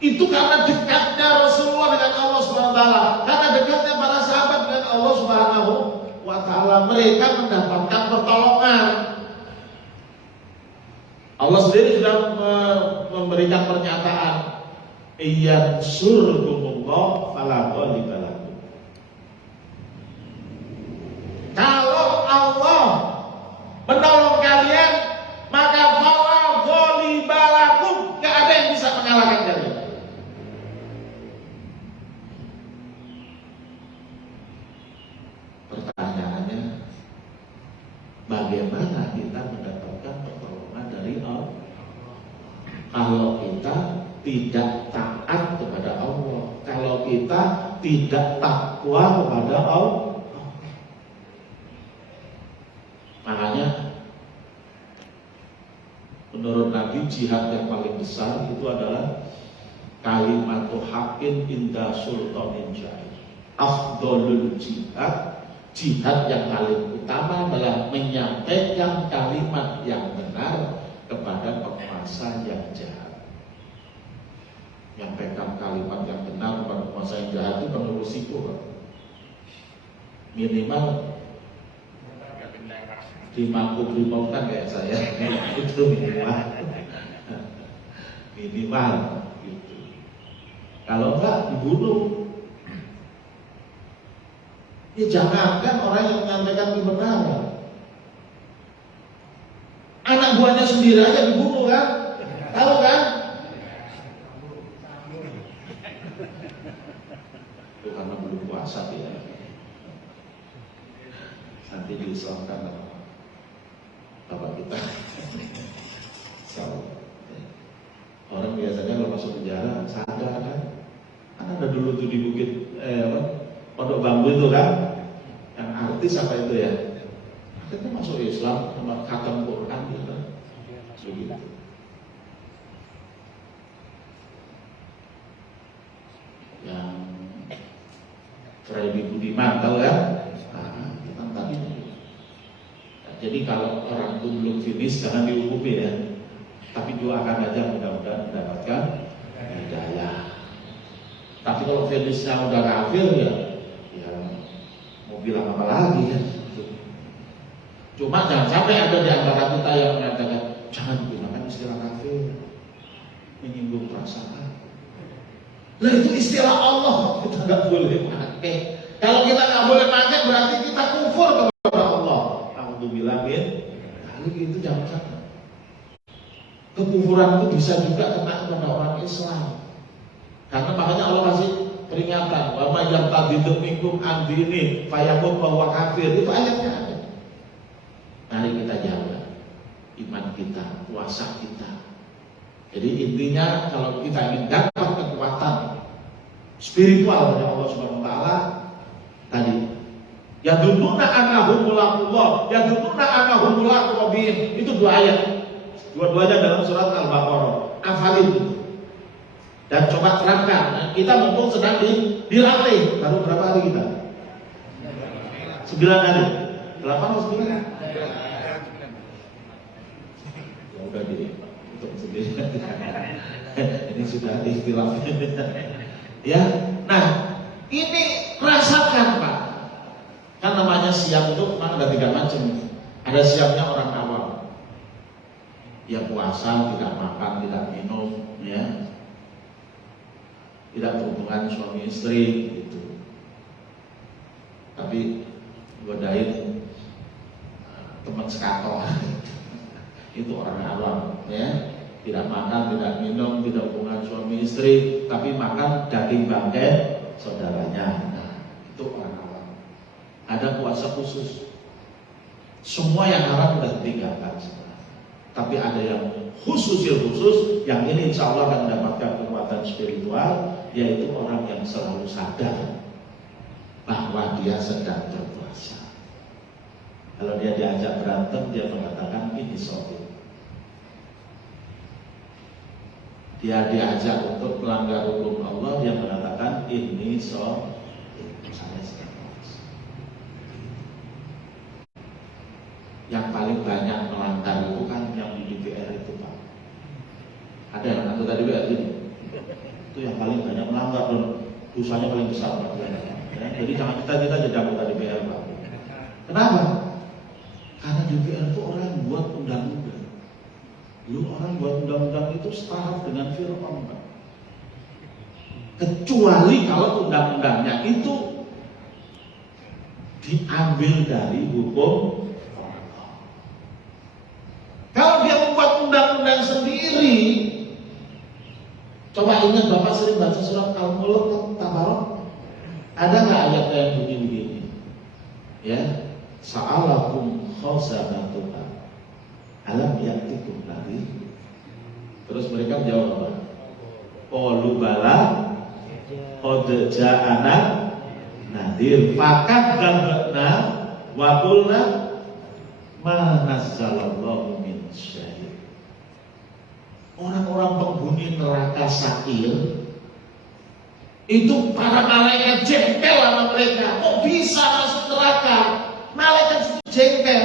Itu karena dekatnya Rasulullah dengan Allah Subhanahu wa taala, karena dekatnya para sahabat dengan Allah Subhanahu wa taala, mereka mendapatkan pertolongan. Allah sendiri sudah memberikan pernyataan, "Iyansurkumullah fala ghaliba lakum." Kalau Allah menolong kalian, maka fala ghaliba lakum, enggak ada yang bisa mengalahkan kalian. Pertanyaannya, bagaimana kita mendapatkan pertolongan dari Allah? Kalau kita tidak taat kepada Allah, kalau kita tidak takwa kepada Allah. Makanya menurut Nabi, jihad yang paling besar itu adalah kalimatu haqqin inda sultanin jair. Afdolul jihad, jihad yang paling utama adalah menyampaikan kalimat yang benar kepada penguasa yang jahat. Menyampaikan kalimat yang benar kepada penguasa yang jahat itu perlu risiko, minimal dimangkuk-dimangkukkan kayak saya itu minimal gitu. Kalau enggak dibunuh. Ya jangankan orang yang menyampaikan kebenaran, anak buahnya sendiri aja dibunuh kan? Tahu kan? Itu karena belum puasa ya. Nanti diislamkan bapak kita. So, orang biasanya kalau masuk penjara sadar kan? Kan ada dulu tuh di bukit Pondok Bambu itu kan, yang artis apa itu ya? Akhirnya masuk Islam sama khatam Quran gitu. Begitu. Yang Freddy Budiman tahu ya? Nah, kita tadi. Jadi kalau orang itu belum finish jangan dihukumi ya. Tapi doakan aja mudah-mudahan mendapatkan hidayah. Tapi kalau finishnya udah kafir ya mau bilang apa lagi ya? Cuma jangan sampai ada di antara kita yang mengatakan jangan gunakan istilah kafir, menyinggung perasaan. Lah itu istilah Allah, kita nggak boleh pakai. Kalau kita nggak boleh pakai berarti kita kufur kepada Allah. Alhamdulillah min. Kalau itu jangan sampai. Kekufuran itu bisa juga kena kepada orang Islam. Karena makanya Allah kasih peringatan, wa may yartadid minkum an dini fayamut wa huwa kafir. Itu ayatnya ada. Mari kita jaga iman kita, puasa kita. Jadi intinya kalau kita ingin dapat kekuatan spiritual dari Allah Subhanahu wa taala tadi, yadununa annahum mulaqullah, yadununa annahum mulaqubihim. Itu dua ayat. Dua-duanya dalam surat Al-Baqarah. Hafalin itu. Dan coba terapkan. Nah, kita mumpung sedang dilatih. Baru berapa hari kita? 9 hari. 8 atau 9? Ya udah untuk sendiri. Ini sudah ikhtilaf. Ya. Nah, ini rasakan Pak. Kan namanya siam itu ada 3 macam. Ada siamnya orang awam. Ya puasa, tidak makan, tidak minum, ya, tidak berhubungan suami istri, gitu. Tapi godain teman sekantor, itu orang awam, ya, tidak makan, tidak minum, tidak hubungan suami istri, tapi makan daging bangkai saudaranya. Nah, itu orang awam. Ada puasa khusus, semua yang haram sudah ditinggalkan. Tapi ada yang khusus yang ini insya Allah akan mendapatkan kekuatan spiritual, yaitu orang yang selalu sadar bahwa dia sedang berpuasa. Kalau dia diajak berantem, dia mengatakan ini sohib. Dia diajak untuk melanggar hukum Allah, dia mengatakan ini sohib. Yang paling banyak melanggar itu kan yang di DPR itu Pak. Ada yang anggota DPR ini. Itu yang paling banyak melanggar dan dosanya paling besar Pak. Ya, jadi jangan kita jadi anggota DPR Pak. Kenapa? Karena DPR itu orang buat undang-undang. Lu orang buat undang-undang itu setara dengan firman Pak. Kecuali kalau undang-undangnya itu diambil dari hukum. Kalau dia membuat undang-undang sendiri, coba ingat Bapak sering baca surat Al-Mulk Tabarok. Ada nggak ayat yang begini-begini? Ya, sa'alakum khawsanatuha alam yaktikum nabi. Terus mereka menjawab apa? Qalu bala qad ja'ana nadhir fakadzabna wa qulna ma nazzalallahu min syai'. Orang-orang penghuni neraka Sa'ir itu para malaikat jengkel sama mereka. Kok bisa masuk neraka? Malaikat itu jengkel.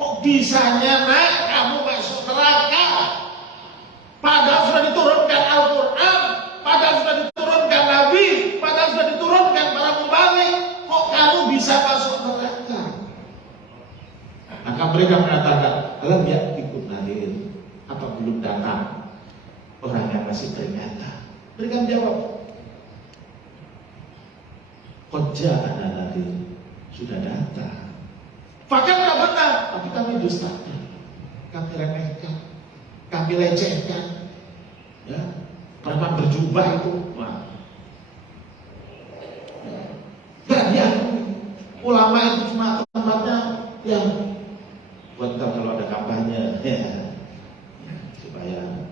Kok bisanya nak kamu masuk neraka? Padahal sudah diturunkan Al-Quran, padahal sudah diturunkan Nabi, padahal sudah diturunkan para mubalik. Kok kamu bisa masuk neraka? Maka mereka mengatakan, alam yaktikum nadir, apa belum datang orang yang masih peringatan? Mereka menjawab, Qadja ana nadir, sudah datang. Bahkan tak benar, tapi kami dustakan, kami remehkan, kami lecehkan. Ya, preman berjubah itu, wah, nggak diakui. Ulama itu cuma tempatnya yang buat kalau ada kampanye, ya, supaya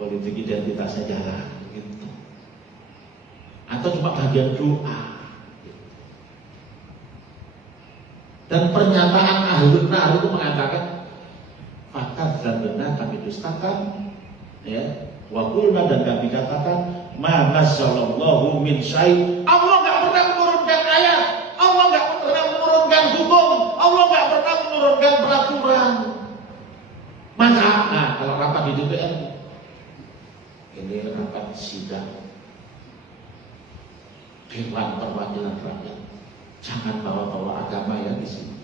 politik identitasnya jalan, gitu. Atau cuma bagian doa. Dan pernyataan ahlul nar itu mengatakan fakat dan benar kami dustakan, ya, wa qulna dan kami katakan ma nazzallallahu min syai'. Allah enggak pernah menurunkan ayat, Allah enggak pernah menurunkan hukum, Allah enggak pernah menurunkan peraturan. Maka nah, kalau rapat di DPR ini rapat sidang Dewan Perwakilan Rakyat, jangan bawa-bawa agama ya di sini.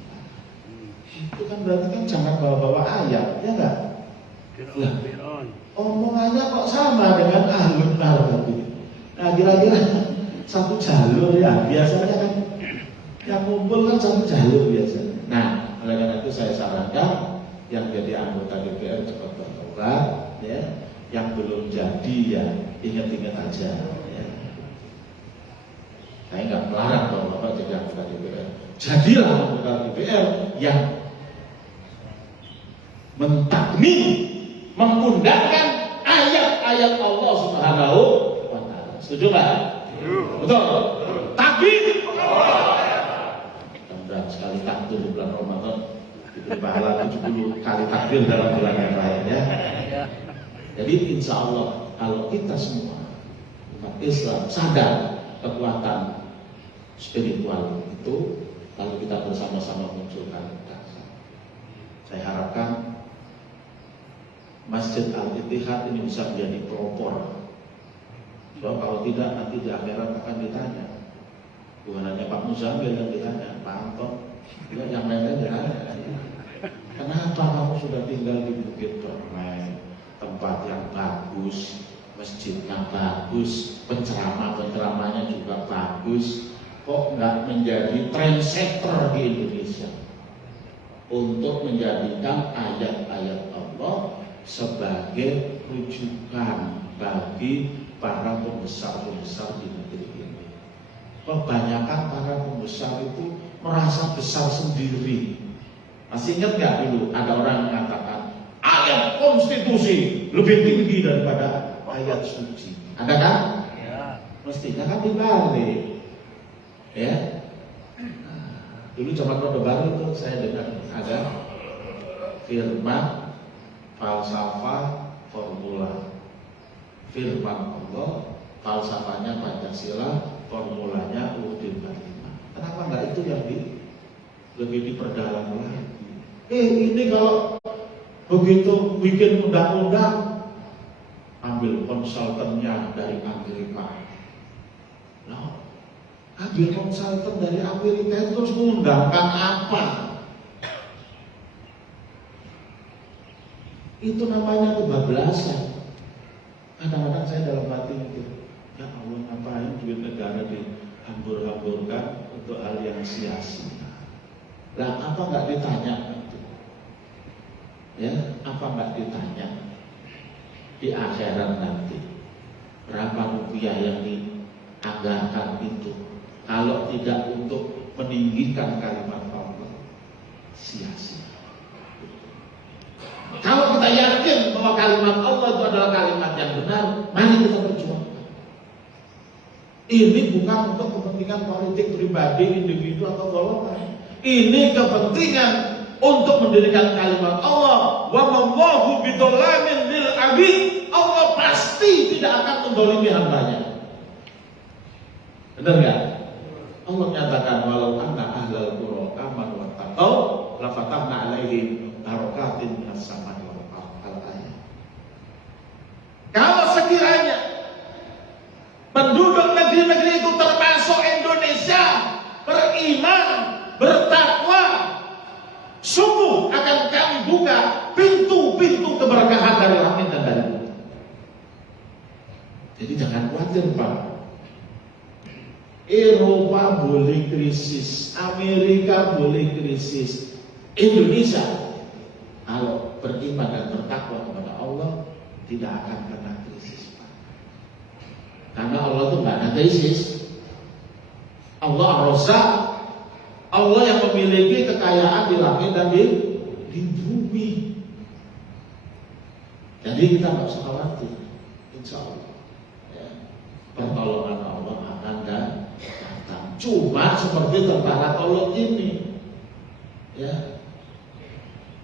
Itu kan berarti kan jangan bawa-bawa ayat, ya enggak? Nah, omongannya kok sama dengan ahlul nar tadi. Nah kira-kira satu jalur ya biasanya kan yang kumpul kan satu jalur biasanya. Nah oleh karena itu saya sarankan yang jadi anggota DPR cepat bertobat, ya. Yang belum jadi ya ingat-ingat aja. Ya. Saya nggak melarang kalau Bapak jadi anggota DPR. Jadilah anggota DPR yang mentakmir, mengundangkan ayat-ayat Allah Subhanahu wa Ta'ala. Setuju nggak? Betul. Takbir. Dan sekali takbir di bulan Ramadan diberi pahala 70 kali takbir dalam bulan yang lainnya. Jadi insya Allah kalau kita semua umat Islam sadar kekuatan spiritual itu, kalau kita bersama-sama munculkan dasar, saya harapkan Masjid Al-Ittihad ini bisa menjadi pelopor. Sebab kalau tidak nanti di akhirat akan ditanya. Bukan hanya Pak Muzamil yang ditanya, Pak Anton, juga yang lain-lain ditanya. Kenapa kamu sudah tinggal di Bukit Permai, tempat yang bagus, masjid yang bagus, penceramah-penceramahnya juga bagus, kok nggak menjadi trendsetter di Indonesia untuk menjadikan ayat-ayat Allah sebagai rujukan bagi para pembesar-pembesar di negeri ini. Kebanyakan para pembesar itu merasa besar sendiri. Masih ingat nggak dulu ada orang yang mengatakan ayat konstitusi lebih tinggi daripada ayat suci? Ada kan? Ya. Mestinya kan dibalik. Ya. Dulu zaman Orde Baru itu saya dengar ada firman falsafah formula. Firman Allah, falsafahnya Pancasila, formulanya UUD 45. Kenapa enggak itu yang lebih diperdalam lagi? Ini kalau begitu bikin undang-undang, ambil konsultannya dari Amerika. Nah, ambil konsultan dari Amerika terus mengundangkan apa? Itu namanya kebablasan. Kadang-kadang saya dalam hati itu, ya Allah ngapain duit negara dihambur-hamburkan untuk hal yang sia-sia. Lah apa nggak ditanya itu? Ya, apa nggak ditanya di akhirat nanti berapa rupiah yang dianggarkan itu? Kalau tidak untuk meninggikan kalimat Allah, sia-sia. Kalau kita yakin bahwa kalimat Allah itu adalah kalimat yang benar, mari kita perjuangkan. Ini bukan untuk kepentingan politik pribadi, individu atau golongan. Ini kepentingan untuk mendirikan kalimat Allah. Wa mallahu bidzalamin lil abid. Allah pasti tidak akan mendolimi hambanya. Benar nggak? Allah menyatakan walau anna ahlal qura amanu wattaqau la fatahna alaihim barakatin minas samai wal ardh. Kalau sekiranya penduduk negeri-negeri itu termasuk Indonesia beriman, bertakwa, sungguh akan kami buka pintu-pintu keberkahan dari langit dan dari bumi. Jadi jangan khawatir Pak. Eropa boleh krisis, Amerika boleh krisis, Indonesia kalau beriman dan bertakwa kepada Allah tidak akan kena krisis, Pak. Karena Allah itu nggak ada krisis. Allah Ar-Razzaq, Allah yang memiliki kekayaan di langit dan di bumi. Jadi kita nggak usah khawatir, insya Allah. Ya. Pertolongan Allah akan datang. Cuma seperti tentara tolong ini, ya.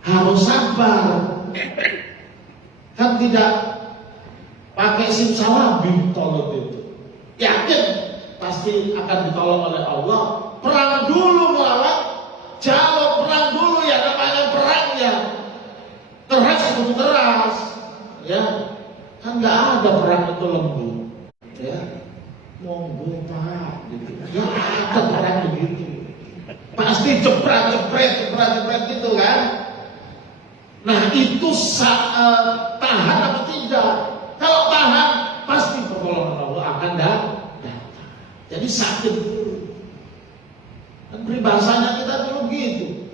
Harus sabar. Kan tidak pakai simsalabim tolong itu. Yakin pasti akan ditolong oleh Allah. Perang dulu melawan, jawab perang dulu ya, namanya perang ya. Keras itu keras, ya. Kan nggak ada perang itu lembut, ya. Monggo Pak, gitu. Nggak ada perang begitu. Pasti jepret gitu kan. Nah itu tahan apa tidak? Kalau tahan pasti pertolongan Allah akan datang. Jadi sakit dulu. Dan peribahasanya kita dulu gitu.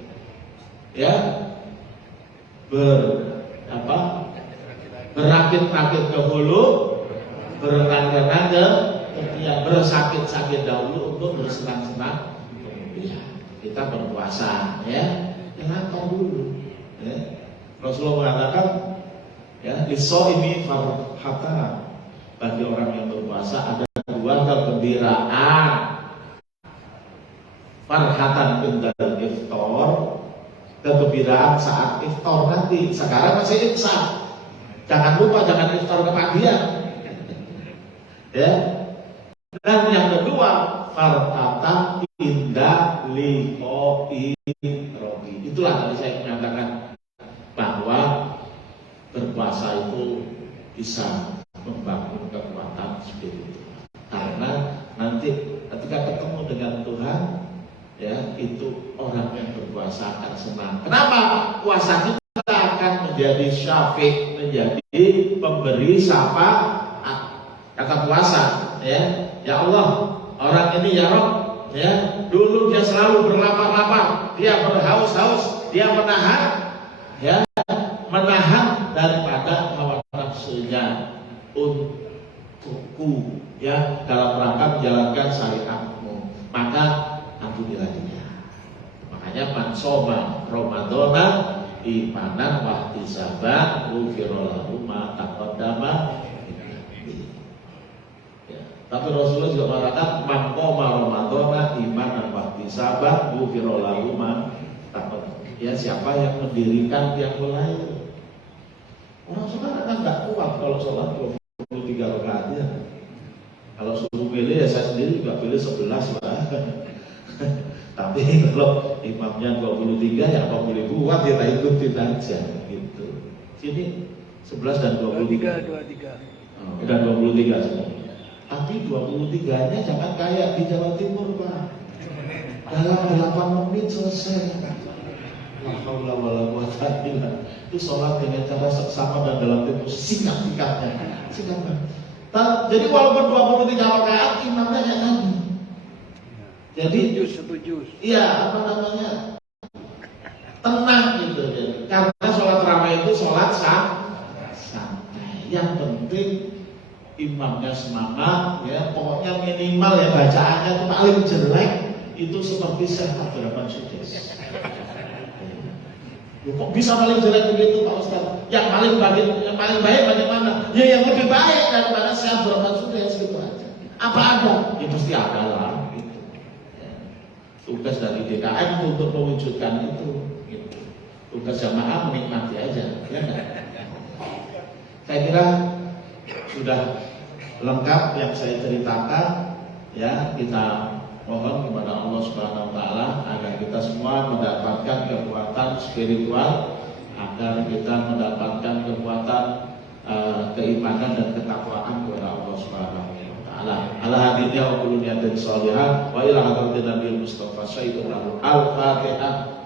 Ya. Berakit-rakit ke hulu, berenang-renang ke ketiak, bersakit-sakit dahulu untuk bersenang-senang. Ya, kita berpuasa, ya, lapar dulu. Ya. Rasulullah mengatakan, ya, ini farhatan, bagi orang yang berpuasa ada dua kegembiraan. Farhatan indal iftar, kegembiraan saat iftar nanti. Sekarang masih imsak. Jangan lupa, jangan iftar kepagian. Ya. Dan yang kedua, farhatan indah liqa'i rabbi. Itulah tadi saya menyatakan bahwa berpuasa itu bisa membangun kekuatan spiritual. Karena nanti ketika ketemu dengan Tuhan, ya, itu orang yang berpuasa akan senang. Kenapa? Puasa kita akan menjadi syafiq, menjadi pemberi syafaat. Kata puasa, ya Allah, orang ini ya Rob, ya, dulu dia selalu berlapar-lapar, dia berhaus-haus, dia menahan, ya, menahan daripada hawa nafsunya untukku, ya, dalam rangka menjalankan syariatmu. Maka ampunilah dia. Makanya man shoma Ramadhana imanan wa ihtisaban ghufira lahu ma taqaddama. Ya. Tapi Rasulullah juga mengatakan man qoma Ramadhana imanan wa ihtisaban ghufira lahu ma taqaddama. Ya, siapa yang mendirikan yang mulai. Orang sekarang kan nggak kuat kalau sholat 23 rakaat ya. Kalau suruh pilih ya saya sendiri juga pilih 11 lah. Tapi kalau imamnya 23 ya apa boleh buat, kita ikutin aja gitu. Sini 11 dan 23. 23. Udah 23 semua. Tapi 23-nya jangan kayak di Jawa Timur, Pak. Dalam 8 menit selesai. La haula wala quwata illa billah. Itu sholat dengan cara seksama dan dalam tempo singkat-singkatnya. Jadi walaupun 23 rakaat imamnya yang tadi. Jadi iya, apa namanya? Tenang gitu ya. Karena sholat tarawih itu sholat santai. Yang penting imamnya semangat, ya. Pokoknya minimal ya bacaannya itu paling jelek itu seperti Syekh Abdurrahman Sudais. Kok bisa paling jelek begitu Pak Ustaz? Yang paling baik bagaimana? Ya yang lebih baik daripada Syekh Abdurrahman Sudais gitu aja. Apa ada? Ya pasti ada lah. Gitu. Ya. Tugas dari DKM untuk mewujudkan itu. Gitu. Tugas jamaah menikmati aja, ya enggak? Saya kira sudah lengkap yang saya ceritakan. Ya, kita mohon kepada Allah Subhanahu wa taala agar kita semua mendapatkan kekuatan spiritual, agar kita mendapatkan kekuatan keimanan dan ketakwaan kepada Allah Subhanahu wa taala. Ala hadhihi wa kullu niyatin shalihah wa ila hadratin Nabi Mustafa sallallahu al-Fatihah.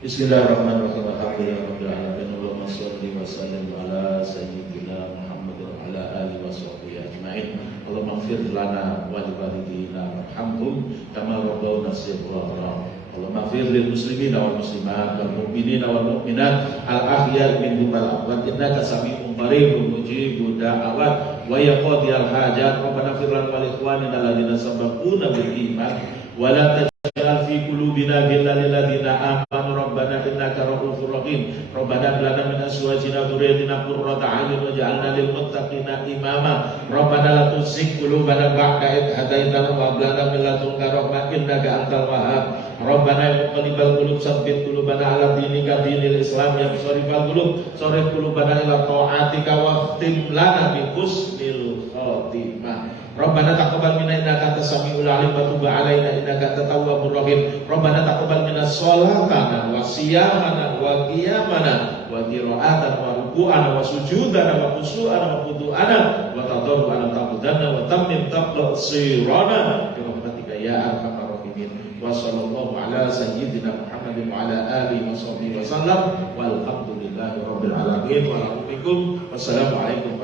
Bismillahirrahmanirrahim. Alhamdulillahirabbil alamin. Allahumma shalli wa sallim ala sayyidina Muhammad wa ala alihi wa sahbihi ajmain. Allahumma ighfir lana wa li walidina warhamhum kama rabbawna shighara. Allahumma ighfir lil muslimina wal muslimat wal mu'minina wal mu'minat al ahya'i minhum wal amwat innaka sami'un qaribun mujibud da'awat wa ya qadiyal hajat. Rabbana ighfir lana wa li ikhwanina alladziina sabaquna bil iman wa la taj'al fi qulubina ghillan lil ladziina amanu rabbana innaka ra'ufur rahim. Rabbana lana min azwajina dzurriyyatina qurrata a'yun waj'alna lil muttaqina imama. Rabbana la tuzigh qulubana ba'da idh hadaitana wa hab lana min ladunka rahmah innaka antal wahhab. Rabbana ya muqallibal qulub tsabbit qulubana ala dinika dinil Islam ya musarrifal qulub sarrif qulubana ila ta'atika waqtim lana bi husnil khatimah. Rabbana taqabbal minna innaka antas samiul alim wa tub 'alaina innaka antat tawwabur rahim. Rabbana taqabbal minna sholatana wa siyamana wa qiyamana wa qira'atana wa ruku'ana wa sujudana wa khusyu'ana wa khudu'ana wa tadarru'ana ta'budanna wa tammim taqsirana bi rahmatika ya arhamar rahimin. Wa sallallahu ala sayyidina Muhammad Muhammadin wa ala alihi wa sahbihi wa sallam walhamdulillahi rabbil alamin wa ala alikum wassalamu alaikum